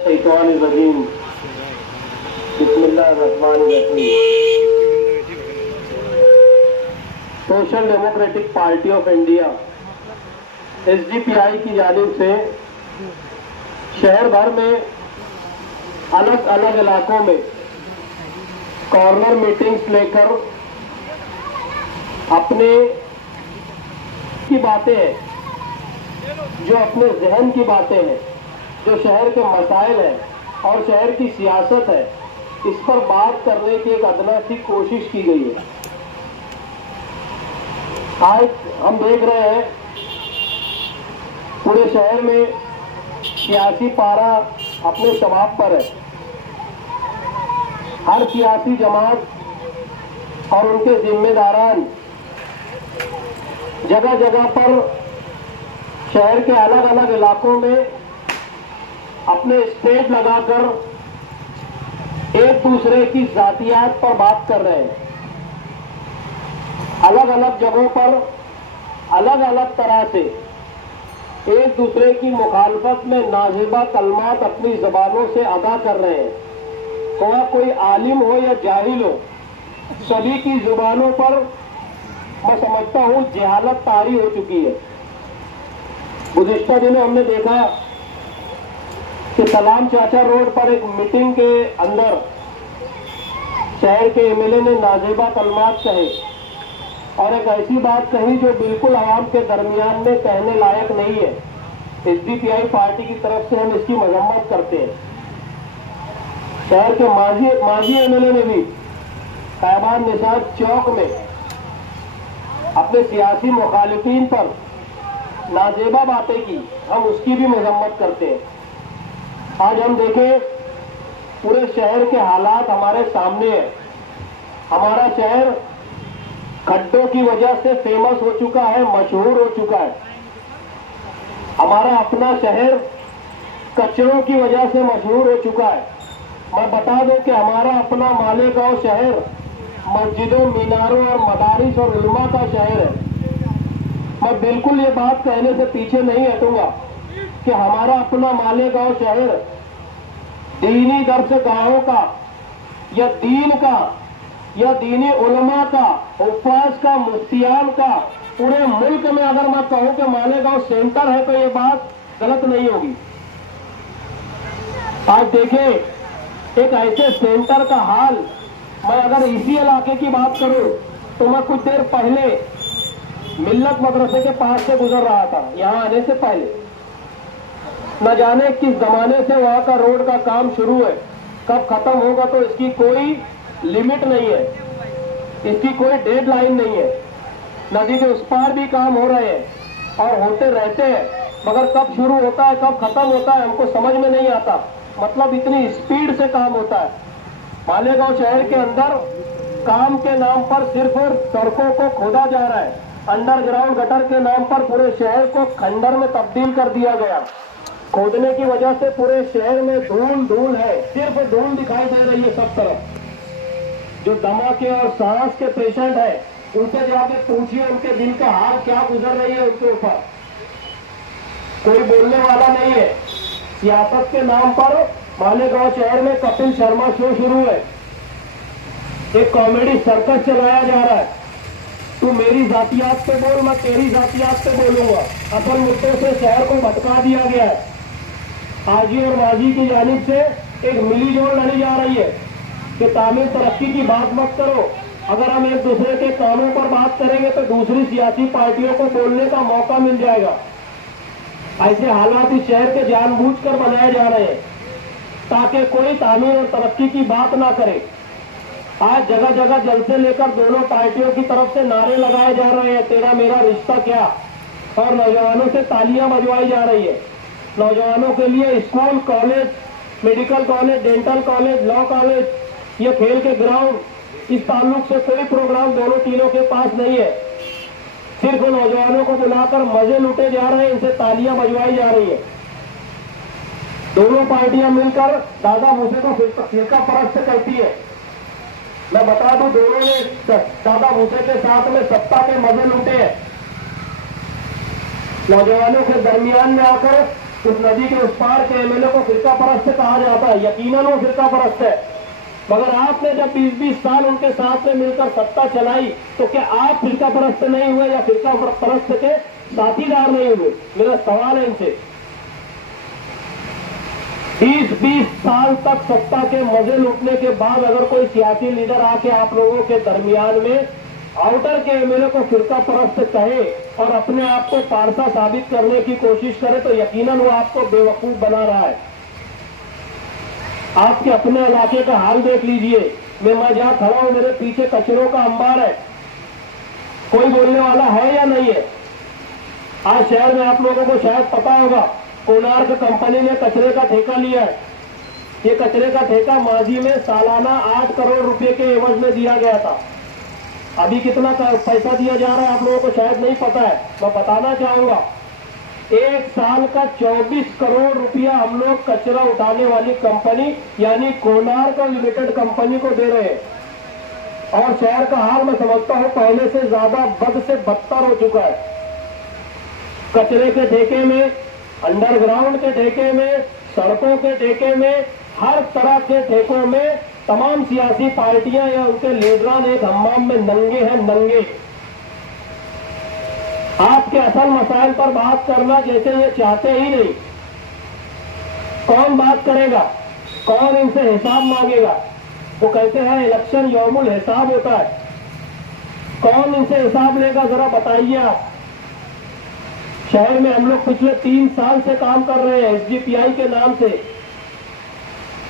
शैतानिर्रजीम बिस्मिल्लाहिर्रहमानिर्रहीम। Social democratic party of India SDPI की जानिब से शहर भर में अलग अलग इलाकों में कॉर्नर मीटिंग्स लेकर अपने की बातें हैं, जो अपने जहन की बातें हैं, जो शहर के मसाइल हैं और शहर की सियासत है, इस पर बात करने की एक अदना सी कोशिश की गई है। आज हम देख रहे हैं पूरे शहर में सियासी पारा अपने शबाब पर है। हर सियासी जमात और उनके जिम्मेदारान जगह जगह पर शहर के अलग अलग इलाकों में अपने स्टेज लगाकर एक दूसरे की जातियात पर बात कर रहे हैं। अलग अलग जगहों पर अलग अलग तरह से एक दूसरे की मुखालफत में नाज़िबा कलमात अपनी ज़बानों से अदा कर रहे हैं। कोई आलिम हो या जाहिल हो, सभी की ज़ुबानों पर मैं समझता हूँ जहालत तारी हो चुकी है। गुज़िश्ता दिनों हमने देखा कि सलाम चाचा रोड पर एक मीटिंग के अंदर शहर के MLA ने नाज़िबा कलमात कहे और एक ऐसी बात कही जो बिल्कुल आवाम के दरमियान में कहने लायक नहीं है। SDPI पार्टी की तरफ से हम इसकी मजम्मत करते हैं। शहर के माजी MLA ने भी खैबान निसार चौक में अपने सियासी मुखालिफिन पर नाजेबा बातें की, हम उसकी भी मजम्मत करते हैं। आज हम देखें पूरे शहर के हालात हमारे सामने है। हमारा शहर खड्डों की वजह से फेमस हो चुका है, मशहूर हो चुका है। हमारा अपना शहर कचरों की वजह से मशहूर हो चुका है। मैं बता दूं कि हमारा अपना मालेगांव शहर मस्जिदों, मीनारों और मदारिस और उलमा का शहर है। मैं बिल्कुल ये बात कहने से पीछे नहीं हटूंगा कि हमारा अपना मालेगांव शहर दीनी दर्शगाहों का या दीन का या दीनी उलमा का, हुफ्फाज का, मुफ्तियान का, पूरे मुल्क में अगर मैं कहूं कि मालेगांव सेंटर है तो ये बात गलत नहीं होगी। आज देखें एक ऐसे सेंटर का हाल, मैं अगर इसी इलाके की बात करूं तो मैं कुछ देर पहले मिल्लत मदरसे के पास से गुजर रहा था। यहां आने से पहले न जाने किस जमाने से वहां का रोड का काम शुरू है, कब खत्म होगा तो इसकी कोई लिमिट नहीं है, इसकी कोई डेडलाइन नहीं है। नदी के उस पार भी काम हो रहे हैं और होते रहते हैं, मगर कब शुरू होता है कब खत्म होता है हमको समझ में नहीं आता। मतलब इतनी स्पीड से काम होता है। मालेगांव शहर के अंदर काम के नाम पर सिर्फ सड़कों को खोदा जा रहा है। अंडरग्राउंड गटर के नाम पर पूरे शहर को खंडर में तब्दील कर दिया गया। खोदने की वजह से पूरे शहर में धूल धूल है, सिर्फ धूल दिखाई दे रही है सब तरफ। जो दमा के और सांस के पेशेंट है उनसे जाके पूछिए उनके दिल का हाल क्या गुजर रही है उनके ऊपर। कोई बोलने वाला नहीं है। सियासत के नाम पर मालेगांव शहर में कपिल शर्मा शो शुरू है। एक कॉमेडी सर्कस चलाया जा रहा है। तू मेरी जातियात पे बोल, मैं तेरी जातियात पे बोलूंगा। असल मुद्दों से शहर को भटका दिया गया है। हाजी और माजी की जानिब से एक मिली जोड़ लड़ी जा रही है कि तामीर तरक्की की बात मत करो। अगर हम एक दूसरे के कामों पर बात करेंगे तो दूसरी सियासी पार्टियों को बोलने का मौका मिल जाएगा। ऐसे हालात इस शहर के जानबूझकर बनाए जा रहे हैं ताकि कोई तामीर और तरक्की की बात ना करे। आज जगह जगह जलसे लेकर दोनों पार्टियों की तरफ से नारे लगाए जा रहे हैं, तेरा मेरा रिश्ता क्या, और नौजवानों से तालियां बजवाई जा रही है। नौजवानों के लिए school, college, medical college, dental college, law college, ये खेल के ग्राउंड, इस ताल्लुक से कोई प्रोग्राम दोनों तीनों के पास नहीं है। सिर्फ नौजवानों को बुलाकर मजे लूटे जा रहे हैं, इनसे तालियां बजवाई जा रही है। दोनों पार्टियां मिलकर दादा भूसे को फिरका परस्त कहती है। मैं बता दूं दोनों ने दादा भूसे के साथ में सत्ता के मजे लूटे हैं। नौजवानों के दरमियान में आकर उस नदी के उस पार के एमएलए को फिरका परस्त कहा जाता है, यकीनन वो फिरका परस्त है। मगर आपने जब 20-20 साल उनके साथ में मिलकर सत्ता चलाई तो क्या आप फिरका परस्त नहीं हुए या फिरका परस्त के साथीदार नहीं हुए? मेरा सवाल है इनसे। 20-20 साल तक सत्ता के मजे लूटने के बाद अगर कोई सियासी लीडर आके आप लोगों के दरमियान में आउटर के एमएलए को फिरका परस्त कहे और अपने आप को पारसा साबित करने की कोशिश करे तो यकीनन वो आपको बेवकूफ बना रहा है। आपके अपने इलाके का हाल देख लीजिए। मैं जहां खड़ा हूं मेरे पीछे कचरों का अंबार है, कोई बोलने वाला है या नहीं है? आज शहर में आप लोगों को शायद पता होगा कोणार्क कंपनी ने कचरे का ठेका लिया है। ये कचरे का ठेका माजी में सालाना 8 करोड़ रुपए के एवज में दिया गया था। अभी कितना पैसा दिया जा रहा है आप लोगों को शायद नहीं पता है, मैं बताना चाहूंगा। 1 साल का 24 करोड़ रुपया हम लोग कचरा उठाने वाली कंपनी यानी कोणार्क लिमिटेड कंपनी को दे रहे हैं। और शहर का हाल मैं समझता हूं पहले से ज्यादा बद से बदतर हो चुका है। कचरे के ठेके में, अंडरग्राउंड के ठेके में, सड़कों के ठेके में, हर तरह के ठेकों में तमाम सियासी पार्टियां या उनके लीडरान एक हम्माम में नंगे हैं, नंगे। आपके असल मसाइल पर बात करना जैसे ये चाहते ही नहीं। कौन बात करेगा? कौन इनसे हिसाब मांगेगा? वो कहते हैं इलेक्शन यौमुल हिसाब होता है। कौन इनसे हिसाब लेगा जरा बताइए आप। शहर में हम लोग पिछले 3 साल से काम कर रहे हैं एसडीपीआई के नाम से।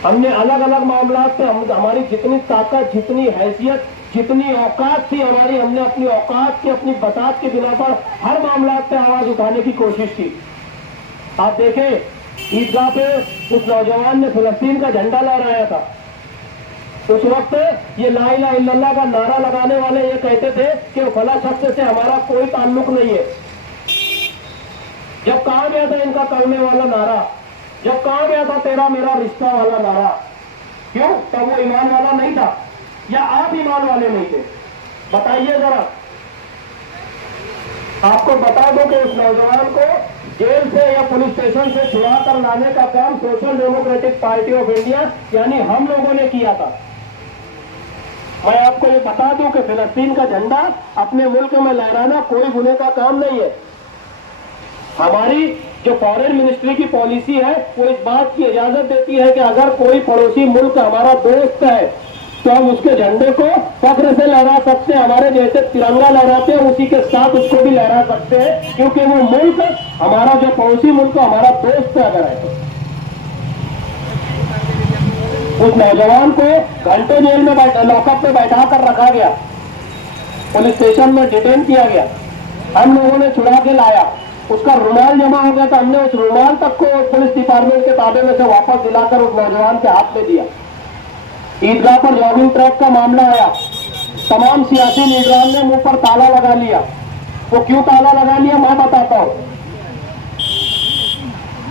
हमने अलग अलग मामला पे हमारी जितनी ताकत, जितनी हैसियत, जितनी औकात थी हमारी, हमने अपनी औकात की, अपनी बसात के बिना पर हर मामला पे आवाज उठाने की कोशिश की। आप देखें ईदगाह पे उस नौजवान ने फिलिस्तीन का झंडा लहराया था। उस वक्त ये ला इलाहा इल्लल्लाह का नारा लगाने वाले ये कहते थे कि फला शख्स से हमारा कोई ताल्लुक नहीं है। जब कहा गया था इनका करने वाला नारा, जब कहा गया था तेरा मेरा रिश्ता वाला नारा, क्यों? तब वो ईमान वाला नहीं था या आप ईमान वाले नहीं थे? बताइए जरा। आपको बता दो कि उस नौजवान को जेल से या पुलिस स्टेशन से छुड़ा कर लाने का काम social democratic party of India यानी हम लोगों ने किया था। मैं आपको ये बता दूं कि फिलिस्तीन का झंडा अपने मुल्क में लहराना कोई गुने का काम नहीं है। हमारी जो फॉरेन मिनिस्ट्री की पॉलिसी है वो इस बात की इजाजत देती है कि अगर कोई पड़ोसी मुल्क हमारा दोस्त है तो हम उसके झंडे को फख्र से लहरा सकते हैं। हमारे जैसे तिरंगा लहराते हैं उसी के साथ उसको भी लहरा सकते हैं, क्योंकि वो मुल्क हमारा, जो पड़ोसी मुल्क हमारा दोस्त है अगर है। उस नौजवान को घंटों जेल में लॉकअप में बैठा कर रखा गया, पुलिस स्टेशन में डिटेन किया गया। हम लोगों ने छुड़ा के लाया, उसका रुमाल जमा हो गया था, हमने उस रुमाल तक को पुलिस डिपार्टमेंट के ताबे में से वापस दिलाकर उस नौजवान के हाथ में दिया। ईदगाह पर जॉगिंग ट्रैक का मामला आया, तमाम सियासी लीडरान ने मुंह पर ताला लगा लिया। वो क्यों ताला लगा लिया मैं बताता हूं।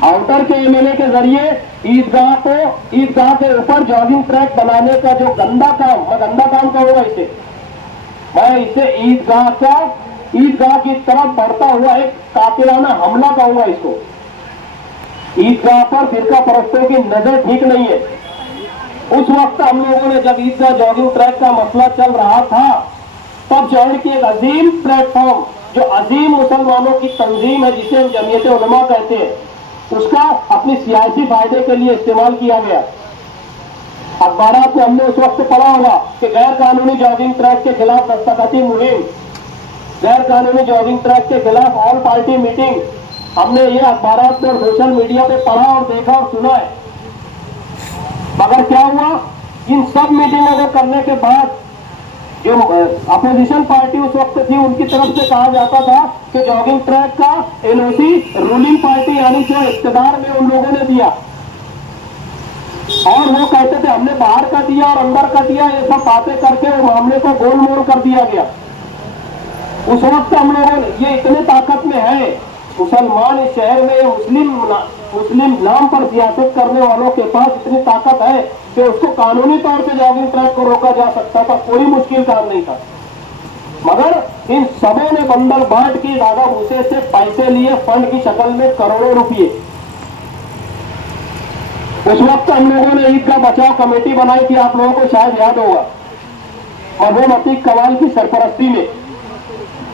आउटर के एमएलए के जरिए ईदगाह के ऊपर जॉगिंग ट्रैक बनाने का जो गंदा काम, मैं गंदा काम कहूंगा इसे, मैं इसे ईदगाह की तरफ बढ़ता हुआ एक कातिलाना हमला कहूंगा इसको। ईदगाह पर फिरका परस्तों की नजर ठीक नहीं है। उस वक्त हम लोगों ने जब ईदगाह जॉगिंग ट्रैक का मसला चल रहा था तब शहर की एक अजीम प्लेटफॉर्म, जो अजीम मुसलमानों की तंजीम है जिसे हम जमीयत उलमा कहते हैं, उसका अपनी सियासी फायदे के लिए इस्तेमाल किया गया। अखबारात में हमने उस वक्त पढ़ा होगा कि गैर कानूनी जॉगिंग ट्रैक के खिलाफ दस्तखती मुहिम, गैर कानूनी जॉगिंग ट्रैक के खिलाफ ऑल पार्टी मीटिंग, हमने ये अखबारात में और सोशल मीडिया पे पढ़ा और देखा और सुना है। मगर क्या हुआ, इन सब मीटिंग अगर करने के बाद जो अपोजिशन पार्टी उस वक्त थी उनकी तरफ से कहा जाता था कि जॉगिंग ट्रैक का एनओसी रूलिंग पार्टी यानी जो इख्तियार में उन लोगों ने दिया, और वो कहते थे हमने बाहर का दिया और अंदर का दिया, ये सब बातें करके वो मामले को गोलमोल कर दिया गया। उस वक्त हम लोगों ने, ये इतने ताकत में है मुसलमान इस शहर में, मुस्लिम नाम पर सियासत करने वालों के पास इतनी ताकत है कि उसको कानूनी तौर पे जॉगिंग ट्रैक को रोका जा सकता था, कोई मुश्किल काम नहीं था। मगर इन सबों ने बंदर बांट की दादा भूसे से पैसे लिए फंड की शक्ल में करोड़ों रुपये, उस वक्त हम लोगों ने ईद का बचाव कमेटी बनाई थी, आप लोगों को शायद याद होगा, मरहूम अतीक कमाल की सरपरस्ती में।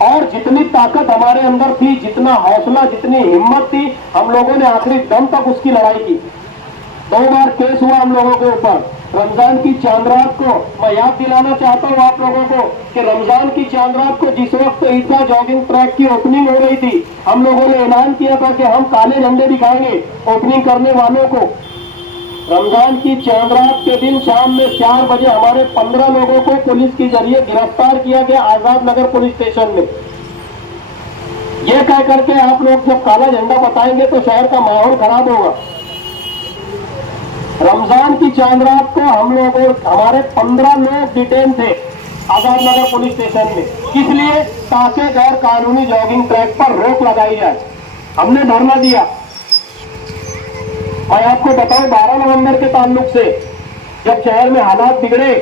और जितनी ताकत हमारे अंदर थी, जितना हौसला, जितनी हिम्मत थी, हम लोगों ने आखिरी दम तक उसकी लड़ाई की। 2 बार केस हुआ हम लोगों के ऊपर। रमजान की चांद रात को मैं याद दिलाना चाहता हूं आप लोगों को कि रमजान की चांद रात को जिस वक्त ईदगाह जॉगिंग ट्रैक की ओपनिंग हो रही थी, हम लोगों ने ऐलान किया था कि हम काले झंडे दिखाएंगे ओपनिंग करने वालों को। रमजान की चांद रात के दिन शाम में 4 बजे हमारे 15 लोगों को पुलिस के जरिए गिरफ्तार किया गया आजाद नगर पुलिस स्टेशन में। यह कह करके आप लोग जब काला झंडा बताएंगे तो शहर का माहौल खराब होगा। रमजान की चांद रात को हम लोग हमारे 15 लोग डिटेन थे आजाद नगर पुलिस स्टेशन में। किस लिए? ताकि गैर कानूनी जॉगिंग ट्रैक पर रोक लगाई जाए। हमने धरना दिया। मैं आपको बताऊं, 12 नवंबर के ताल्लुक से जब शहर में हालात बिगड़े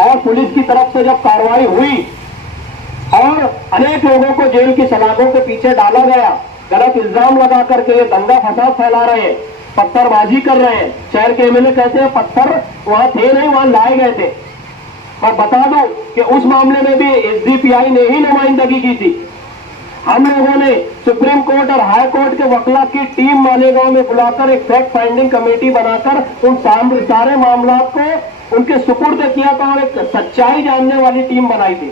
और पुलिस की तरफ से जब कार्रवाई हुई और अनेक लोगों को जेल की सलाखों के पीछे डाला गया, गलत इल्जाम लगा करके ये दंगा फसाद फैला रहे हैं, पत्थरबाजी कर रहे हैं। शहर के एमएलए कहते हैं पत्थर वहां थे नहीं, वहां लाए गए थे। मैं बता दूं कि उस मामले में भी एसडीपीआई ने ही नुमाइंदगी की थी। हम लोगों ने सुप्रीम कोर्ट और हाई कोर्ट के वकीला की टीम मालेगांव में बुलाकर एक फैक्ट फाइंडिंग कमेटी बनाकर उन सारे मामला को उनके सुपुर्द किया था और एक सच्चाई जानने वाली टीम बनाई थी।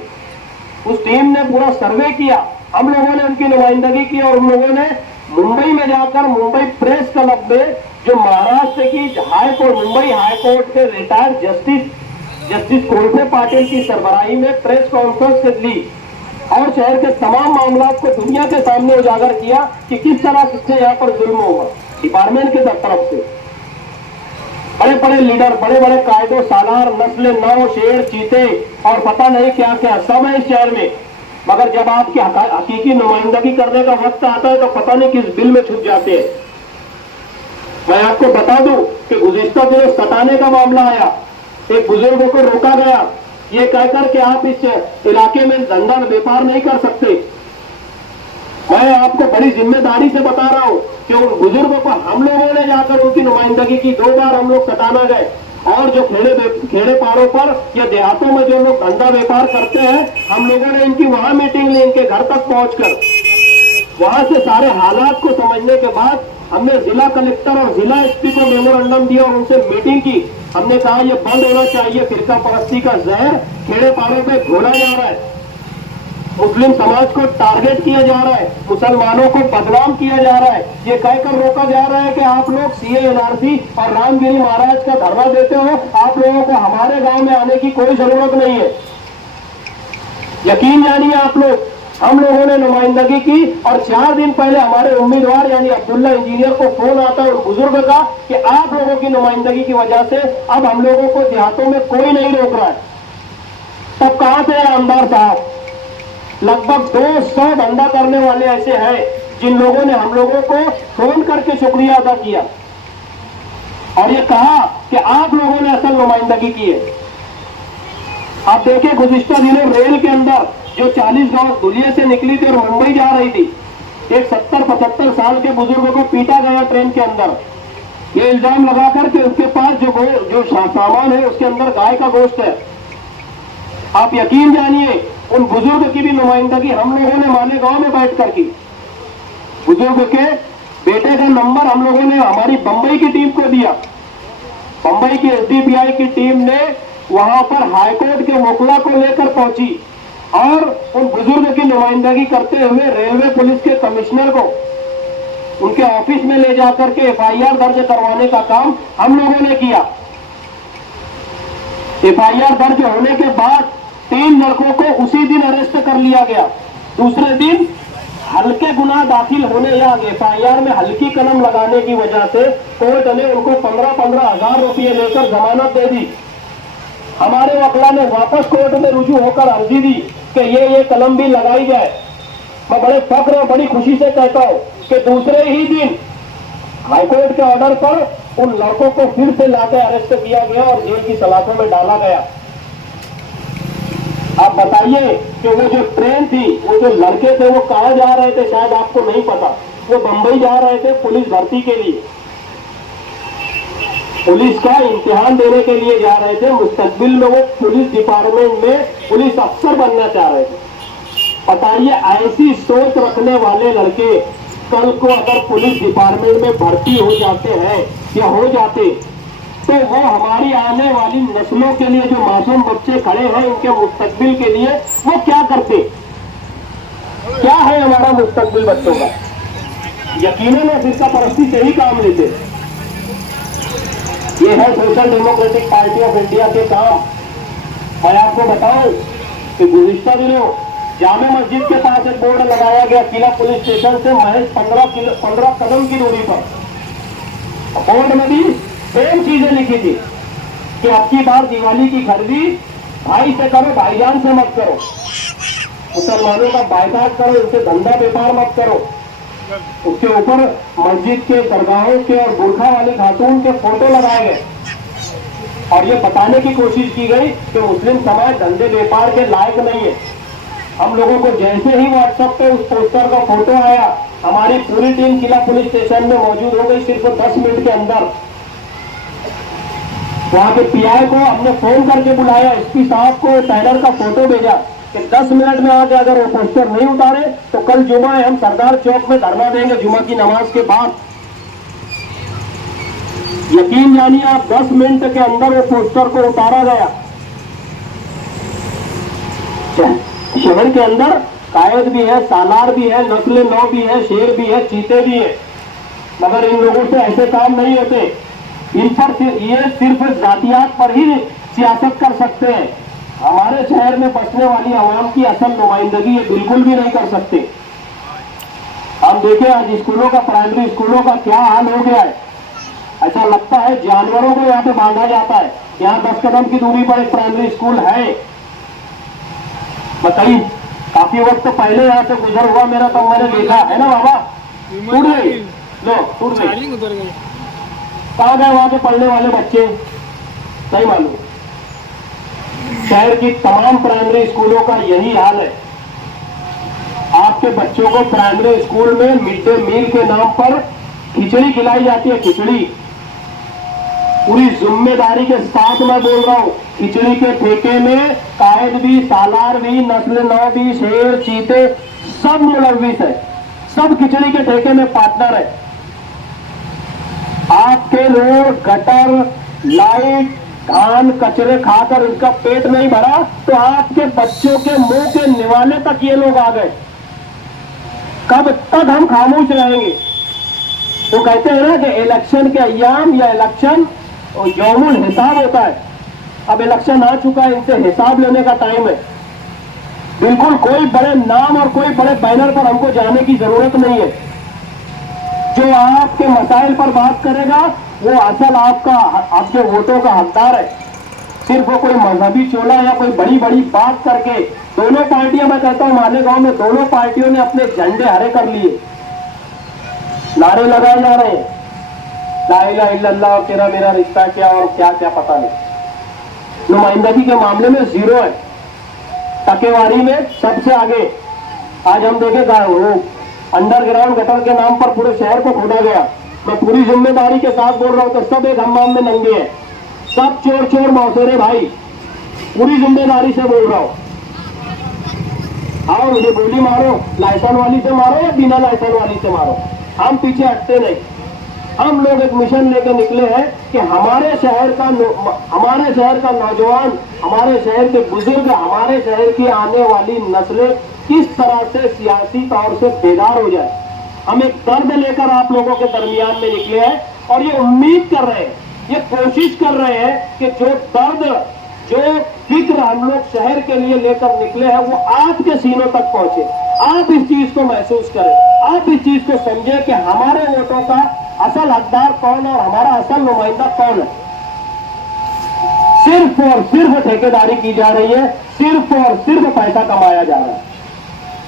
उस टीम ने पूरा सर्वे किया, हम लोगों ने उनकी नुमाइंदगी की और उन लोगों ने मुंबई में जाकर मुंबई प्रेस क्लब में जो महाराष्ट्र की high court, Mumbai high court के रिटायर्ड जस्टिस कोल्फे पाटिल की सरबराही में प्रेस कॉन्फ्रेंस ली और शहर के तमाम मामलों को दुनिया के सामने उजागर किया कि किस तरह से यहाँ पर जुल्म हुआ। डिपार्टमेंट की तरफ से बड़े बड़े लीडर, बड़े बड़े कायदों सालार, नस्ल नौ, शेर, चीते और पता नहीं क्या क्या सब है इस शहर में। मगर जब आपकी हकीकी नुमाइंदगी करने का वक्त आता है तो पता नहीं किस बिल में छुप जाते हैं। मैं आपको बता दूं कि गुज़िश्ता दिनों सताने का मामला आया, एक बुजुर्ग को रोका गया ये कहकर कि आप इस इलाके में धंधा व्यापार नहीं कर सकते। मैं आपको बड़ी जिम्मेदारी से बता रहा हूं कि उन बुजुर्गों को हम लोगों ने जाकर उनकी नुमाइंदगी की। 2 बार हम लोग सताना गए और जो खेड़े पारों पर या देहातों में जो लोग धंधा व्यापार करते हैं, हम लोगों ने इनकी वहां मीटिंग ली, इनके घर तक पहुंचकर वहां से सारे हालात को समझने के बाद हमने जिला कलेक्टर और जिला एसपी को मेमोरेंडम दिया और उनसे मीटिंग की। हमने कहा यह बंद होना चाहिए, फिरका परस्ती का जहर खेड़े पारों पे घोला जा रहा है, मुस्लिम समाज को टारगेट किया जा रहा है, मुसलमानों को बदनाम किया जा रहा है। ये कहकर रोका जा रहा है कि आप लोग सीए एनआरसी और रामगिरी महाराज का धरना देते हो, आप लोगों को हमारे गांव में आने की कोई जरूरत नहीं है। यकीन जानिए आप लोग, हम लोगों ने नुमाइंदगी की और 4 दिन पहले हमारे उम्मीदवार यानी अब्दुल्ला इंजीनियर को फोन आता है उन बुजुर्ग का कि आप लोगों की नुमाइंदगी की वजह से अब हम लोगों को देहातों में कोई नहीं रोक रहा है। तब कहां से है आमदार साहब? लगभग 200 धंधा करने वाले ऐसे हैं जिन लोगों ने हम लोगों को फोन करके शुक्रिया अदा किया और ये कहा कि आप लोगों ने असल नुमाइंदगी की है। आप देखिए गुज़िश्ता दिनों रेल के अंदर जो 40 गांव धुलिया से निकली थी और मुंबई जा रही थी, एक 70-75 साल के बुजुर्ग को पीटा गया ट्रेन के अंदर, ये इल्जाम लगाकर के उसके पास जो सामान है उसके अंदर गाय का गोश्त है। आप यकीन जानिए उन बुजुर्ग की भी नुमाइंदगी हम लोगों ने मालेगांव में बैठकर की। बुजुर्ग के बेटे का नंबर हम लोगों ने हमारी बंबई की टीम को दिया। बंबई की एसडीपीआई की टीम ने वहां पर हाईकोर्ट के वकीला को लेकर पहुंची और उन बुजुर्ग की नुमाइंदगी करते हुए रेलवे पुलिस के कमिश्नर को उनके ऑफिस में ले जाकर के एफआईआर दर्ज करवाने का काम हम लोगों ने किया। एफआईआर दर्ज होने के बाद 3 लड़कों को उसी दिन अरेस्ट कर लिया गया। दूसरे दिन हल्के गुनाह दाखिल होने या एफआईआर में हल्की कलम लगाने की वजह से कोर्ट ने उनको 15-15 हजार रुपये लेकर जमानत दे दी। हमारे वकीला ने वापस कोर्ट में रुजू होकर अर्जी दी कि ये कलम भी लगाई जाए। मैं बड़े फख्र और बड़ी खुशी से कहता हूं कि दूसरे ही दिन हाईकोर्ट के ऑर्डर पर उन लड़कों को फिर से लाकर अरेस्ट किया गया और जेल की सलाखों में डाला गया। आप बताइए कि वो जो ट्रेन थी, वो जो लड़के थे वो कहाँ जा रहे थे? शायद आपको नहीं पता, वो बंबई जा रहे थे पुलिस भर्ती के लिए। पुलिस का इम्तिहान देने के लिए जा रहे थे, मुस्तकबिल में वो पुलिस डिपार्टमेंट में पुलिस अफसर बनना चाह रहे थे। बताइए, ऐसी सोच रखने वाले लड़के कल को अगर पुलिस डिपार्टमेंट में भर्ती हो जाते हैं या हो जाते, तो वो हमारी आने वाली नस्लों के लिए, जो मासूम बच्चे खड़े हैं उनके मुस्तकबिल के लिए वो क्या करते? क्या है हमारा मुस्तकबिल बच्चों का? यकीनन वो फिरका परस्ती से ही काम लेते। ये है social democratic party of India के काम। मैं आपको बताऊं कि गुज़िश्ता दिनों जामे मस्जिद के पास एक बोर्ड लगाया गया, किला पुलिस स्टेशन से महज 15 कदम की दूरी पर। बोर्ड में भी सेम चीजें लिखी थी कि अब की बार दिवाली की खरीदी भाई से करो, भाईजान से मत करो। मुसलमानों का बायकाट करो, उनसे धंधा व्यापार मत करो। उसके ऊपर मस्जिद के, दरगाहों के और बुरखा वाली खातून के फोटो लगाए गए और ये बताने की कोशिश की गई कि मुस्लिम समाज धंधे व्यापार के लायक नहीं है। हम लोगों को जैसे ही व्हाट्सएप पे उस पोस्टर का फोटो आया, हमारी पूरी टीम किला पुलिस स्टेशन में मौजूद हो गई सिर्फ 10 मिनट के अंदर। वहां के पीआई को हमने फोन करके बुलाया, एसपी साहब को टैलर का फोटो भेजा कि 10 मिनट में आके अगर वो पोस्टर नहीं उतारे तो कल जुमा है, हम सरदार चौक में धरना देंगे जुमा की नमाज के बाद। यकीन जानिए आप, 10 मिनट के अंदर वो पोस्टर को उतारा गया। शहर के अंदर कायद भी है, सालार भी है, नस्ल नौ भी है, शेर भी है, चीते भी है, मगर इन लोगों से ऐसे काम नहीं होते। इन पर ये सिर्फ जातियात पर ही सियासत कर सकते हैं। हमारे शहर में बसने वाली आवाम की असल नुमाइंदगी ये बिल्कुल भी नहीं कर सकते। हम देखें आज स्कूलों का, प्राइमरी स्कूलों का क्या हाल हो गया है। ऐसा लगता है जानवरों को यहाँ पे बांधा जाता है। यहाँ 10 कदम की दूरी पर एक प्राइमरी स्कूल है। बताइए, काफी वक्त तो पहले यहाँ से गुजर हुआ मेरा, तब मैंने देखा है ना बाबा, टूट गई, लो टूट गई। कहाँ गए वहां के पढ़ने वाले बच्चे? नहीं मालूम। शहर की तमाम प्राइमरी स्कूलों का यही हाल है। आपके बच्चों को प्राइमरी स्कूल में मिड डे मील के नाम पर खिचड़ी खिलाई जाती है। खिचड़ी, पूरी जिम्मेदारी के साथ मैं बोल रहा हूं, खिचड़ी के ठेके में कायद भी, सालार भी, नस्ल नौ भी, शेर, चीते सब मुलविस है, सब खिचड़ी के ठेके में पार्टनर है। आपके रोड, गटर, लाइट, धान, कचरे खाकर इनका पेट नहीं भरा तो आपके बच्चों के मुंह के निवाले तक ये लोग आ गए। कब तक हम खामोश रहेंगे? वो कहते हैं ना कि इलेक्शन के अय्याम या इलेक्शन यौमुल हिसाब होता है। अब इलेक्शन आ चुका है, इनसे हिसाब लेने का टाइम है। बिल्कुल कोई बड़े नाम और कोई बड़े बैनर पर हमको जाने की जरूरत नहीं है। जो आपके मसाइल पर बात करेगा वो असल आपके वोटों का हकदार है। सिर्फ वो कोई मजहबी चोला या कोई बड़ी बड़ी बात करके, दोनों पार्टियां, मैं कहता हूं मालेगांव में दोनों पार्टियों ने अपने झंडे हरे कर लिए, नारे लगाए जा रहे हैं, ला इलाहा इल्लल्लाह, तेरा मेरा रिश्ता क्या और क्या क्या पता नहीं। नुमाइंदगी के मामले में जीरो है, टकेवारी में सबसे आगे। आज हम देखेगा वो अंडरग्राउंड गटर के नाम पर पूरे शहर को खोदा गया। मैं पूरी जिम्मेदारी के साथ बोल रहा हूं, तो सब एक हमाम में नंगे हैं, सब चोर चोर मौसेरे भाई, पूरी जिम्मेदारी से बोल रहा हूं। आओ मुझे गोली मारो, लाइसेंस वाली से मारो या बिना लाइसेंस वाली से मारो, हम पीछे हटते नहीं। हम लोग एक मिशन लेके निकले हैं कि हमारे शहर का नौजवान, हमारे शहर के बुजुर्ग, हमारे शहर की आने वाली नस्लें किस तरह से सियासी तौर से बेदार हो जाए। हम एक दर्द लेकर आप लोगों के दरमियान में निकले हैं और ये उम्मीद कर रहे हैं, ये कोशिश कर रहे हैं कि जो दर्द, जो फिक्र हम लोग शहर के लिए लेकर निकले हैं वो आपके सीनों तक पहुंचे। आप इस चीज को महसूस करें, आप इस चीज को समझें कि हमारे वोटों का असल हकदार कौन है और हमारा असल नुमाइंदा कौन है। सिर्फ और सिर्फ ठेकेदारी की जा रही है, सिर्फ और सिर्फ पैसा कमाया जा रहा है।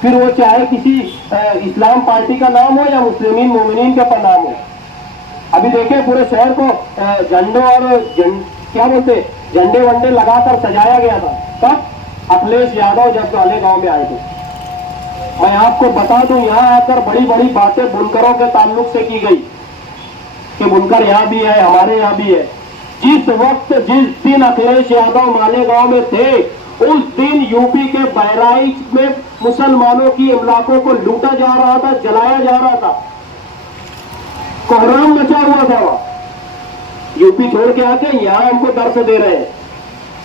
फिर वो चाहे किसी इस्लाम पार्टी का नाम हो या मुस्लिमीन मोमिनीन के पर नाम हो। अभी देखें पूरे शहर को झंडों और क्या बोलते झंडे वंडे लगाकर सजाया गया था। तब अखिलेश यादव जब मालेगांव में आए थे। मैं आपको बता दूं, यहाँ आकर बड़ी बड़ी बातें बुनकरों के ताल्लुक से की गई कि बुनकर यहाँ भी है, हमारे यहाँ भी है। जिस वक्त जिस दिन अखिलेश यादव मालेगांव में थे, उस दिन यूपी के बहराइच में मुसलमानों की इलाकों को लूटा जा रहा था, जलाया जा रहा था, कोहराम मचा हुआ था। वहां यूपी छोड़ के आके यहां हमको दर्श दे रहे हैं,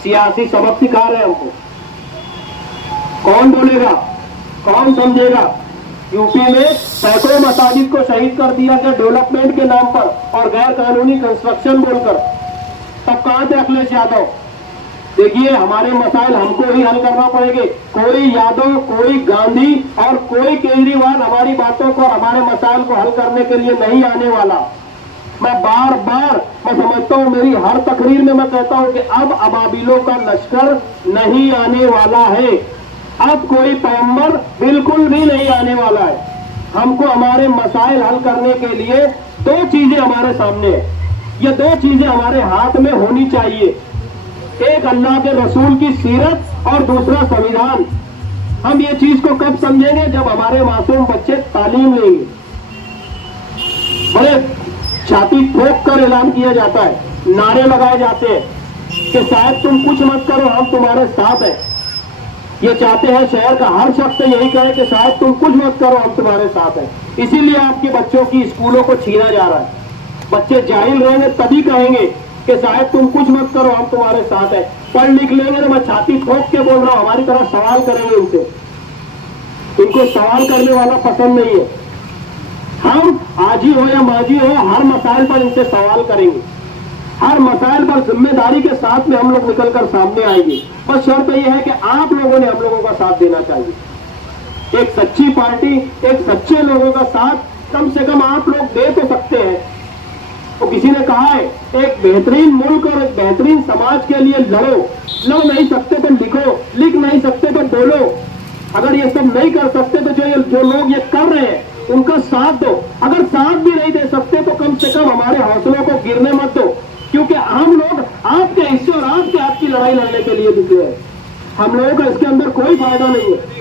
सियासी सबक सिखा रहे हैं हमको। कौन बोलेगा, कौन समझेगा? यूपी में सैकड़ों मसाजिद को शहीद कर दिया गया डेवलपमेंट के नाम पर और गैर कानूनी कंस्ट्रक्शन बोलकर। तब कहां थे अखिलेश यादव? देखिए, हमारे मसाइल हमको ही हल करना पड़ेंगे। कोई यादव, कोई गांधी और कोई केजरीवाल हमारी बातों को और हमारे मसाइल को हल करने के लिए नहीं आने वाला। मैं बार बार मैं समझता हूं, मेरी हर तकरीर में मैं कहता हूं कि अब अबाबिलों का लश्कर नहीं आने वाला है। अब कोई पैगंबर बिल्कुल भी नहीं आने वाला है। हमको हमारे मसाइल हल करने के लिए दो चीजें हमारे सामने है, ये दो चीजें हमारे हाथ में होनी चाहिए। एक अल्लाह के रसूल की सीरत और दूसरा संविधान। हम ये चीज को कब समझेंगे? जब हमारे मासूम बच्चे तालीम लेंगे। बड़े छाती ठोक कर ऐलान किया जाता है, नारे लगाए जाते हैं कि शायद तुम कुछ मत करो, हम तुम्हारे साथ हैं। ये चाहते हैं शहर का हर शख्स यही कहे कि शायद तुम कुछ मत करो, हम तुम्हारे साथ हैं। इसीलिए आपके बच्चों की स्कूलों को छीना जा रहा है। बच्चे जाहिल रहेंगे तभी कहेंगे कि शायद तुम कुछ मत करो, हम तुम्हारे साथ हैं। पढ़ लिख लेंगे तो मैं छाती ठोक के बोल रहा हूं, हमारी तरह सवाल करेंगे उनसे। उनको सवाल करने वाला पसंद नहीं है। हम आजी हो या माजी हो, हर मसाइल पर इनसे सवाल करेंगे। हर मसाइल पर जिम्मेदारी के साथ में हम लोग निकलकर सामने आएंगे। बस शर्त यह है कि आप लोगों ने हम लोगों का साथ देना चाहिए। एक सच्ची पार्टी, एक सच्चे लोगों का साथ कम से कम आप लोग दे तो सकते हैं। तो किसी ने कहा है, एक बेहतरीन मुल्क और एक बेहतरीन समाज के लिए लड़ो। लड़ नहीं सकते तो लिखो, लिख नहीं सकते तो बोलो। अगर ये सब नहीं कर सकते तो जो लोग ये कर रहे हैं उनका साथ दो। अगर साथ भी नहीं दे सकते तो कम से कम हमारे हौसलों को गिरने मत दो, क्योंकि हम लोग आपके हिस्से और आपके आपकी लड़ाई लड़ने के लिए निकले हैं। हम लोगों का इसके अंदर कोई फायदा नहीं है।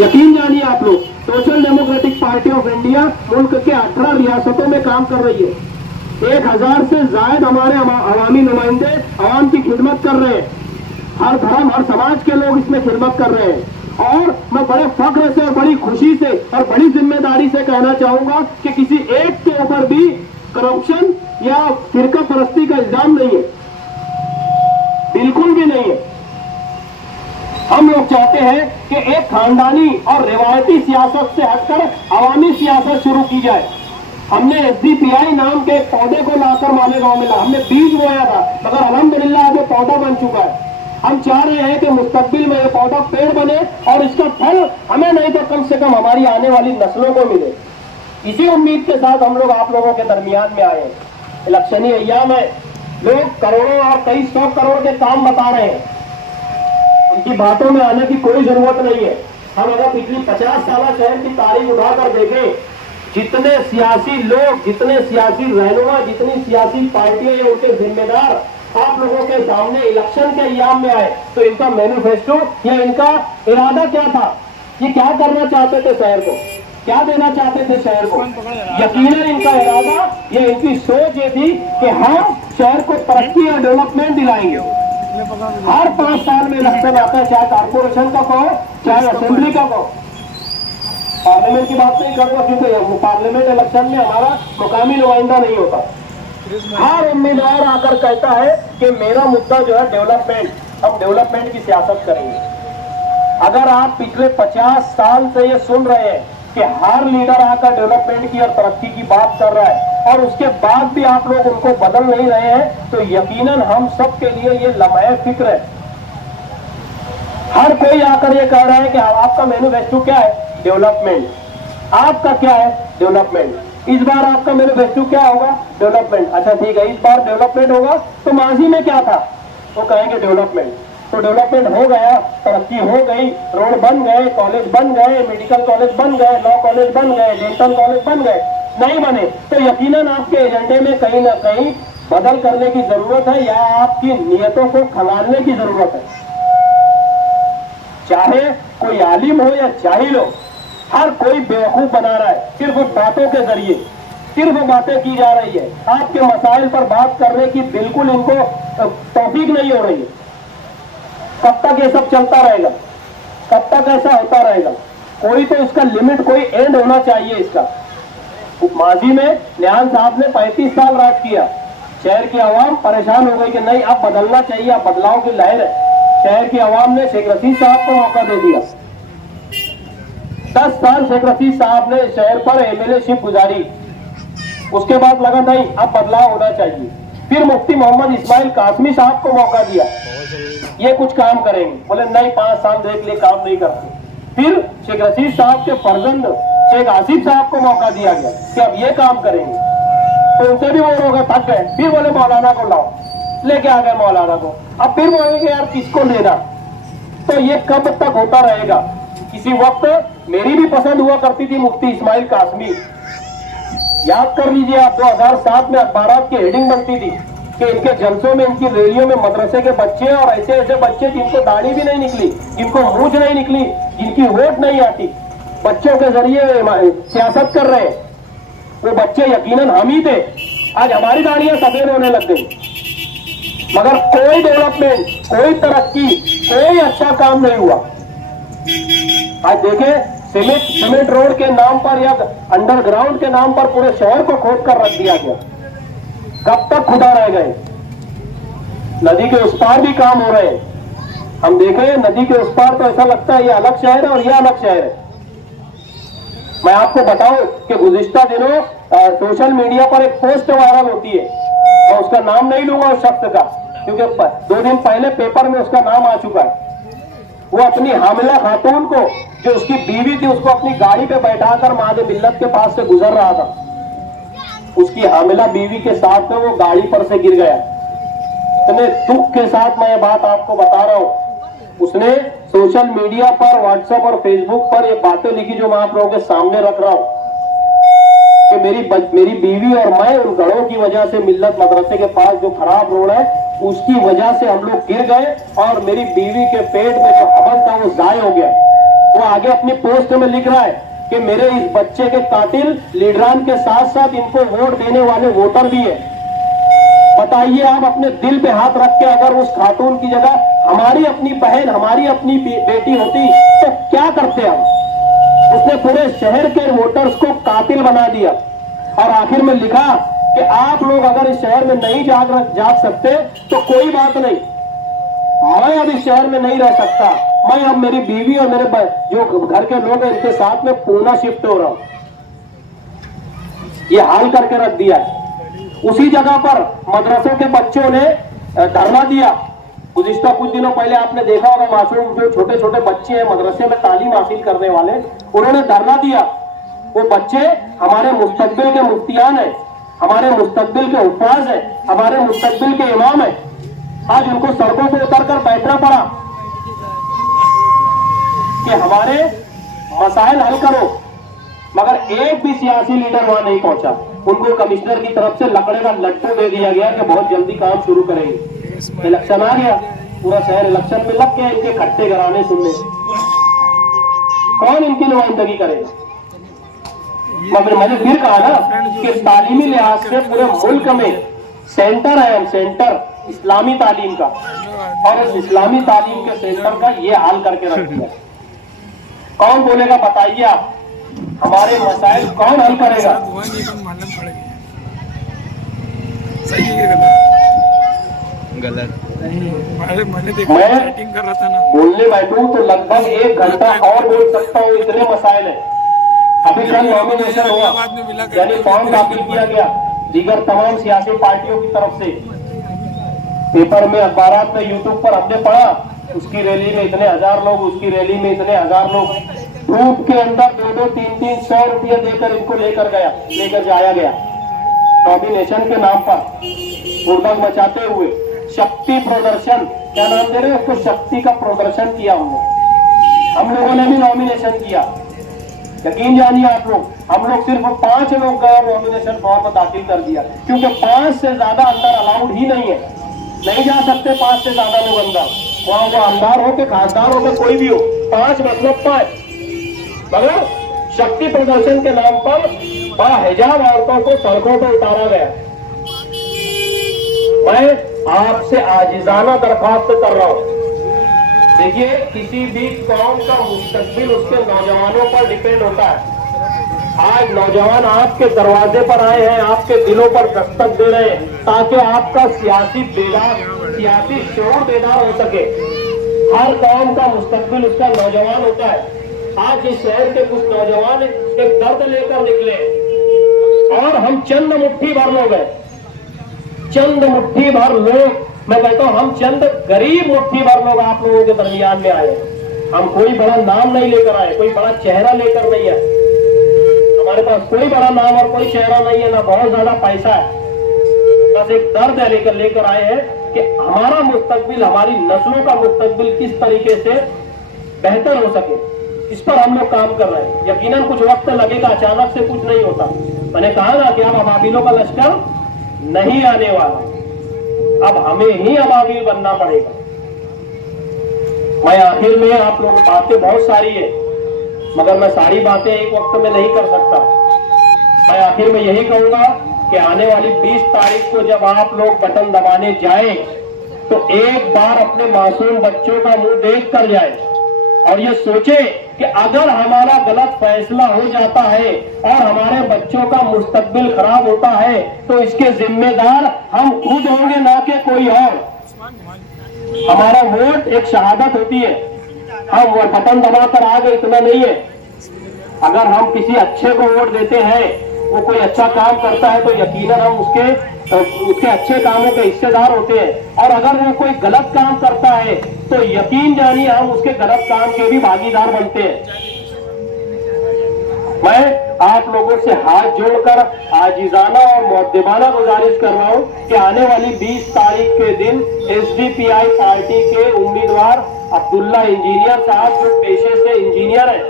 यकीन जानिए आप लोग, social democratic party of India मुल्क के 18 रियासतों में काम कर रही है। 1000 से ज्यादा हमारे अवामी नुमाइंदे अवाम की खिदमत कर रहे हैं। हर धर्म, हर समाज के लोग इसमें खिदमत कर रहे हैं। और मैं बड़े फख्र से और बड़ी खुशी से और बड़ी जिम्मेदारी से कहना चाहूंगा कि किसी एक के ऊपर भी करप्शन या फिरका परस्ती का इल्जाम नहीं है, बिल्कुल भी नहीं है। हम लोग चाहते हैं कि एक खानदानी और रिवायती सियासत से हटकर अवामी सियासत शुरू की जाए। हमने SDPI नाम के एक पौधे को लाकर मालेगांव में ला, हमने बीज बोया था, मगर अल्हम्दुलिल्लाह आज पौधा बन चुका है। हम चाह रहे हैं कि मुस्तकबिल में ये पौधा पेड़ बने और इसका फल हमें नहीं तो कम से कम हमारी आने वाली नस्लों को मिले। इसी उम्मीद के साथ हम लोग आप लोगों के दरमियान में आए। इलेक्शनी अय्याम है, लोग करोड़ों और कई 100 करोड़ के काम बता रहे हैं। उनकी बातों में आने की कोई जरूरत नहीं है। हम अगर पिछली 50 साल शहर की तारीख उठाकर देखें, जितने सियासी लोग, जितने सियासी रहनुमा, जितनी सियासी पार्टियां या उनके जिम्मेदार आप लोगों के सामने इलेक्शन के अय्याम में आए, तो इनका मैनिफेस्टो या इनका इरादा क्या था? ये क्या करना चाहते थे शहर को, क्या देना चाहते थे शहर को? यकीनन इनका इरादा, ये इनकी सोच ये थी कि हम शहर को तरक्की और डेवलपमेंट दिलाएंगे। हर 5 साल में इलेक्शन आता है, चाहे कारपोरेशन का कहो, चाहे असेंबली का कहो। पार्लियामेंट की बात नहीं करूंगा क्योंकि पार्लियामेंट इलेक्शन में हमारा मुकामी नुमाइंदा नहीं होता। हर उम्मीदवार आकर कहता है कि मेरा मुद्दा जो है डेवलपमेंट, हम डेवलपमेंट की सियासत करेंगे। अगर आप पिछले 50 साल से ये सुन रहे हैं कि हर लीडर आकर डेवलपमेंट की और तरक्की की बात कर रहा है और उसके बाद भी आप लोग उनको बदल नहीं रहे हैं, तो यकीनन हम सब के लिए ये लम्हे फिक्र है। हर कोई आकर ये कह रहा है कि आपका मैनिफेस्टो क्या है? डेवलपमेंट। आपका क्या है? डेवलपमेंट। इस बार आपका मैनिफेस्टो क्या होगा? डेवलपमेंट। अच्छा ठीक है, इस बार डेवलपमेंट होगा, तो माजी में क्या था? वो कहेंगे डेवलपमेंट। तो डेवलपमेंट हो गया, तरक्की हो गई, रोड बन गए, कॉलेज बन गए, मेडिकल कॉलेज बन गए, लॉ कॉलेज बन गए, डेंटल कॉलेज बन गए। नहीं बने तो यकीनन आपके एजेंडे में कहीं ना कहीं बदल करने की जरूरत है या आपकी नियतों को खंगालने की जरूरत है। चाहे कोई आलिम हो या जाहिल हो, हर कोई बेवकूफ बना रहा है सिर्फ बातों के जरिए। सिर्फ बातें की जा रही है, आपके मसाइल पर बात करने की बिल्कुल इनको तौफीक नहीं हो रही है। कब तक ये सब चलता रहेगा, कब तक ऐसा होता रहेगा? कोई तो इसका लिमिट, कोई एंड होना चाहिए इसका। माजी में निहाल साहब ने 35 साल राज किया, शहर की आवाम परेशान हो गई कि नहीं अब बदलना चाहिए, अब बदलाव की लहर है। शहर की आवाम ने शेख रशीद साहब को मौका दे दिया। 10 साल शेख रशीद साहब ने शहर पर एमएलए शिप गुजारी, उसके बाद लगा नहीं अब बदलाव होना चाहिए। फिर मुफ्ती मोहम्मद इस्माइल कासमी साहब को मौका दिया, ये कुछ काम करेंगे, बोले नहीं 5 साल देख लिए काम नहीं करते। फिर शेख रशीद साहब के फर्जंद शेख आसिफ साहब को मौका दिया गया कि अब ये काम करेंगे, तो उनसे भी वो लोग थक गए। फिर बोले मौलाना को लाओ, लेके आ गए मौलाना को। अब फिर बोलेंगे यार किसको लेना, तो ये कब तक होता रहेगा? किसी वक्त मेरी भी पसंद हुआ करती थी मुफ्ती इस्माइल कासमी, याद कर लीजिए आप, 2007 में अखबारात की हेडिंग बनती थी कि इनके जलसों में, इनकी रैलियों में मदरसे के बच्चे और ऐसे ऐसे बच्चे जिनको दाढ़ी भी नहीं निकली, जिनको मूंछ नहीं निकली, जिनकी वोट नहीं आती, बच्चों के जरिए सियासत कर रहे हैं। वो बच्चे यकीनन हम ही थे। आज हमारी दाढ़ियां सफेद होने लग गई, मगर कोई डेवलपमेंट, कोई तरक्की, कोई अच्छा काम नहीं हुआ। आज देखें, सीमेंट रोड के नाम पर या अंडरग्राउंड के नाम पर पूरे शहर को खोद कर रख दिया गया। कब तक खुदा रह गए? नदी के उस पार भी काम हो रहे हैं। हम देख रहे हैं नदी के उस पार, तो ऐसा लगता है ये अलग शहर है और ये अलग शहर है। मैं आपको बताऊं कि गुज़िश्ता दिनों सोशल मीडिया पर एक पोस्ट वायरल होती है, मैं उसका नाम नहीं लूंगा उस शख्स का, क्योंकि 2 दिन पहले पेपर में उसका नाम आ चुका है। वो अपनी हामिला खातून को, जो उसकी बीवी थी, उसको अपनी गाड़ी पे बैठाकर माद मिल्लत के पास से गुजर रहा था, उसकी हामिला बीवी के साथ में वो गाड़ी पर से गिर गया। इतने दुख के साथ मैं ये बात आपको बता रहा हूं। उसने सोशल मीडिया पर, व्हाट्सएप और फेसबुक पर ये बातें लिखी जो मैं आप लोगों के सामने रख रहा हूं कि मेरी बीवी और मैं उन गढ़ों की वजह से, मिल्लत मदरसे के पास जो खराब रोड है उसकी वजह से हम लोग गिर गए और मेरी बीवी के पेट में जो हबल था वो जाय हो गया। वो आगे अपनी पोस्ट में लिख रहा है कि मेरे इस बच्चे के कातिल लीडरान के साथ साथ इनको वोट देने वाले वोटर भी है। बताइए आप, अपने दिल पे हाथ रख के अगर उस खातून की जगह हमारी अपनी बहन, हमारी अपनी बेटी होती तो क्या करते हम? उसने पूरे शहर के वोटर्स को कातिल बना दिया और आखिर में लिखा कि आप लोग अगर इस शहर में नहीं जाग सकते तो कोई बात नहीं, मैं अब इस शहर में नहीं रह सकता, मैं अब मेरी बीवी और मेरे जो घर के लोग हैं इनके साथ में पूना शिफ्ट हो रहा हूं। ये हाल करके रख दिया है। उसी जगह पर मदरसों के बच्चों ने धरना दिया। गुज़िश्ता कुछ दिनों पहले आपने देखा होगा, मासूम जो छोटे छोटे बच्चे हैं मदरसे में तालीम हासिल करने वाले, उन्होंने धरना दिया। वो बच्चे हमारे मुस्तकबिल के मुफ्तियान हैं, हमारे मुस्तकबिल के हुफ़ाज़ हैं, हमारे मुस्तकबिल के इमाम हैं। आज उनको सड़कों पर उतरकर बैठना पड़ा कि हमारे मसाइल हल करो, मगर एक भी सियासी लीडर वहां नहीं पहुंचा। उनको कमिश्नर की तरफ से लकड़े का लट्टू दे दिया गया कि बहुत जल्दी काम शुरू करेंगे। इलेक्शन आ गया, पूरा शहर इलेक्शन में लग गया इनके खट्टे घराने सुनने। कौन इनकी नुमाइंदगी करेगा? मगर मैंने फिर कहा ना कि तालीमी लिहाज से पूरे मुल्क में सेंटर है, हम सेंटर इस्लामी तालीम का, और इस इस्लामी तालीम के सेंटर का ये हाल करके रख दिया। कौन बोलेगा बताइए आप? हमारे मसाइल कौन हल करेगा? गलत। मैं कर रहा था ना, बोलने बैठूं तो लगभग 1 घंटा और बोल सकता हूँ, इतने मसाइल है। अभी कल नॉमिनेशन हुआ, यानी फॉर्म दाखिल किया गया दीगर तमाम सियासी पार्टियों की तरफ से। पेपर में, अखबारात में, यूट्यूब पर हमने पढ़ा, उसकी रैली में इतने 1000 लोग, उसकी रैली में इतने 1000 लोग। धूप के अंदर 2-2, 3-3, 100 रुपये देकर इनको लेकर जाया गया नॉमिनेशन के नाम पर, हुड़दंग मचाते हुए। शक्ति प्रदर्शन, क्या नाम दे रहे हैं उसको, शक्ति का प्रदर्शन किया हम लोगों ने भी नॉमिनेशन किया। यकीन जानिए आप लोग, हम लोग सिर्फ 5 लोग गए नॉमिनेशन फॉर्म दाखिल कर दिया, क्योंकि 5 से ज्यादा अंदर अलाउड ही नहीं है। नहीं जा सकते 5 से ज्यादा लोग अंदर, वहां वो आमदार हो के, खासदार हो के, कोई भी हो। 5 मतलब 5, मगर शक्ति प्रदर्शन के नाम पर बाहिजाब औरतों को सड़कों पर उतारा गया। मैं आपसे आजिजाना दरख्वास्त कर रहा हूं, देखिए किसी भी कौम का मुस्तकबिल उसके नौजवानों पर डिपेंड होता है। आज नौजवान आपके दरवाजे पर आए हैं, आपके दिलों पर दस्तक दे रहे हैं ताकि आपका सियासी शऊर बेदार हो सके। हर कौम का मुस्तकबिल उसका नौजवान होता है। आज इस शहर के कुछ नौजवान एक दर्द लेकर निकले और हम चंद मुट्ठी भर लोग हैं, चंद मुट्ठी भर लोग, मैं कहता हूं हम चंद गरीब मुट्ठी भर लोग आप लोगों के दरमियान में आए। हम कोई बड़ा नाम नहीं लेकर आए, कोई बड़ा चेहरा लेकर नहीं आए। हमारे पास कोई बड़ा नाम और कोई चेहरा नहीं है, ना बहुत ज्यादा पैसा है, बस एक दर्द है लेकर आए हैं कि हमारा मुस्तकबिल, हमारी नस्लों का मुस्तकबिल किस तरीके से बेहतर हो सके, इस पर हम लोग काम कर रहे हैं। यकीनन कुछ वक्त लगेगा, अचानक से कुछ नहीं होता। मैंने कहा ना कि अब अबाबिलों का लश्कर नहीं आने वाला, अब हमें ही अबाबिल बनना पड़ेगा। मैं आखिर में, आप लोगों की बातें बहुत सारी है मगर मैं सारी बातें एक वक्त में नहीं कर सकता। मैं आखिर में यही कहूंगा कि आने वाली 20 तारीख को जब आप लोग बटन दबाने जाए तो एक बार अपने मासूम बच्चों का मुंह देख कर जाए और ये सोचे कि अगर हमारा गलत फैसला हो जाता है और हमारे बच्चों का मुस्तकबिल खराब होता है तो इसके जिम्मेदार हम खुद होंगे, ना कि कोई और। हमारा वोट एक शहादत होती है, हम वो बटन दबाकर आ गए इतना नहीं है। अगर हम किसी अच्छे को वोट देते हैं, वो कोई अच्छा काम करता है तो यकीनन हम उसके अच्छे कामों के हिस्सेदार होते हैं, और अगर वो कोई गलत काम करता है तो यकीन जानिए हम उसके गलत काम के भी भागीदार बनते हैं। मैं आप लोगों से हाथ जोड़कर आजिजाना और मुअद्दिबाना गुजारिश कर रहा हूं कि आने वाली 20 तारीख के दिन एसडीपीआई पार्टी के उम्मीदवार अब्दुल्ला इंजीनियर साहब, जो पेशे से इंजीनियर है,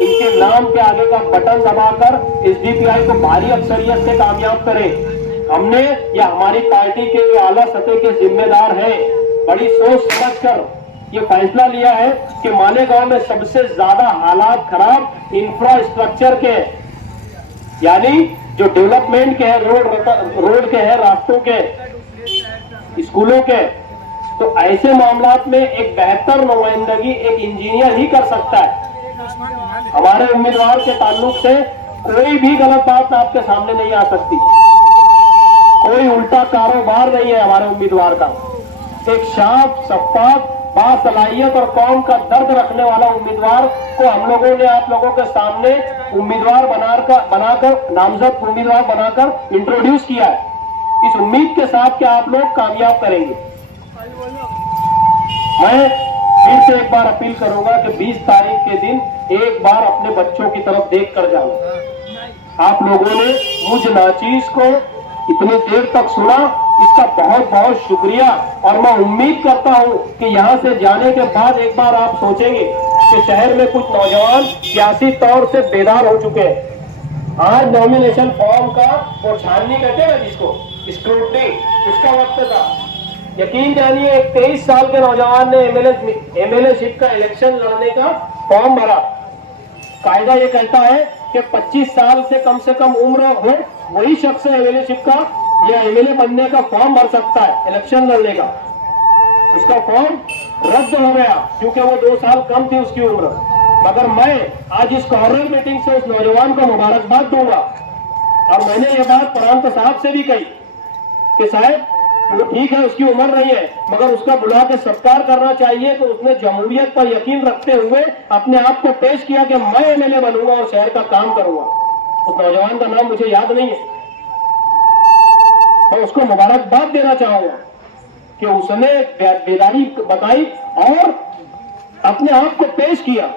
इनके नाम के आगे का बटन दबाकर एसडीपीआई को भारी अक्सरियत से कामयाब करें। हमने या हमारी पार्टी के जो आला सतह के जिम्मेदार हैं, बड़ी सोच समझकर ये फैसला लिया है कि मालेगांव में सबसे ज्यादा हालात खराब इंफ्रास्ट्रक्चर के, यानी जो डेवलपमेंट के हैं, रोड के हैं, रास्तों के, स्कूलों के, तो ऐसे मामलात में एक बेहतर नुमाइंदगी एक इंजीनियर ही कर सकता है। हमारे उम्मीदवार के ताल्लुक से कोई भी गलत बात आपके सामने नहीं आ सकती, कोई उल्टा कारोबार नहीं है हमारे उम्मीदवार का। एक साफ शफाफ बासलाहियत और कौम का दर्द रखने वाला उम्मीदवार को हम लोगों ने आप लोगों के सामने उम्मीदवार बनाकर नामजद उम्मीदवार बनाकर इंट्रोड्यूस किया है, इस उम्मीद के साथ कि आप लोग कामयाब करेंगे। मैं फिर से एक बार अपील करूंगा कि 20 तारीख के दिन एक बार अपने बच्चों की तरफ देख कर जाओ। आप लोगों ने मुझ नाचीज को इतनी देर तक सुना, इसका बहुत बहुत शुक्रिया। और मैं उम्मीद करता हूं कि यहां से जाने के बाद एक बार आप सोचेंगे कि शहर में कुछ नौजवान सियासी तौर से बेदार हो चुके हैं। आज नॉमिनेशन फॉर्म का वो छाननी कहते हैं जिसको, स्क्रूटनी, उसका वक्त था। यकीन जानिए एक 23 साल के नौजवान ने एमएलए शिप का इलेक्शन लड़ने का फॉर्म भरा। कायदा ये कहता है कि 25 साल से कम उम्र हो वही शख्स एमएलए शिप का या एमएलए बनने का फॉर्म भर सकता है इलेक्शन लड़ने का। उसका फॉर्म रद्द हो गया क्योंकि वो 2 साल कम थी उसकी उम्र। मगर मैं आज इस कॉर्नर मीटिंग से उस नौजवान को मुबारकबाद दूंगा, और मैंने ये बात प्रांत साहब से भी कही कि साहब वो ठीक है, उसकी उम्र नहीं है, मगर उसका बुला के सत्कार करना चाहिए। तो उसने जमहूरियत पर यकीन रखते हुए अपने आप को पेश किया कि मैं एमएलए बनूंगा और शहर का काम करूंगा। उस नौजवान का नाम मुझे याद नहीं है, मैं उसको मुबारकबाद देना चाहूंगा कि उसने बेदारी बताई और अपने आप को पेश किया।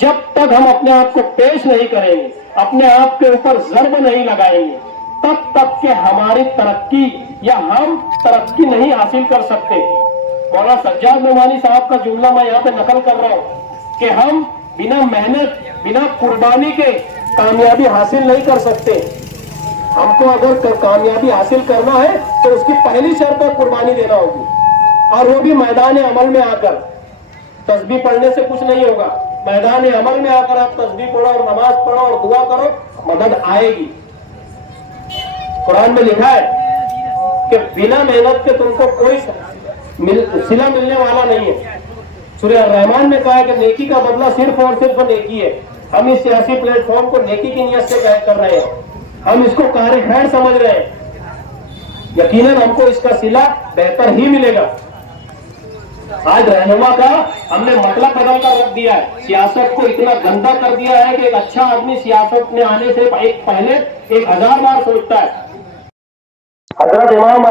जब तक हम अपने आप को पेश नहीं करेंगे, अपने आप के ऊपर ज़र्ब नहीं लगाएंगे, तब तक के हमारी तरक्की या हम तरक्की नहीं हासिल कर सकते। मौलाना सज्जाद नोमानी साहब का जुमला मैं यहाँ पे नकल कर रहा हूँ कि हम बिना मेहनत, बिना कुर्बानी के कामयाबी हासिल नहीं कर सकते। हमको अगर कामयाबी हासिल करना है तो उसकी पहली शर्त पर कुर्बानी देना होगी, और वो भी मैदान अमल में आकर। तस्बीह पढ़ने से कुछ नहीं होगा, मैदान अमल में आकर आप तस्बीह पढ़ो और नमाज पढ़ो और दुआ करो, मदद आएगी। कुरान में लिखा है कि बिना मेहनत के तुमको कोई सिला मिलने वाला नहीं है। सूरह रहमान में कहा है कि नेकी का बदला सिर्फ और सिर्फ नेकी है। हम इस सियासी प्लेटफॉर्म को नेकी की नियत से कर रहे हैं, हम इसको कार्य खैर समझ रहे हैं। यकीनन हमको इसका सिला बेहतर ही मिलेगा। आज रहनुमा का हमने मतलब बदल कर रख दिया है, सियासत को इतना गंदा कर दिया है कि एक अच्छा आदमी सियासत में आने से एक पहले 1000 बार सोचता है। हजरत इमाम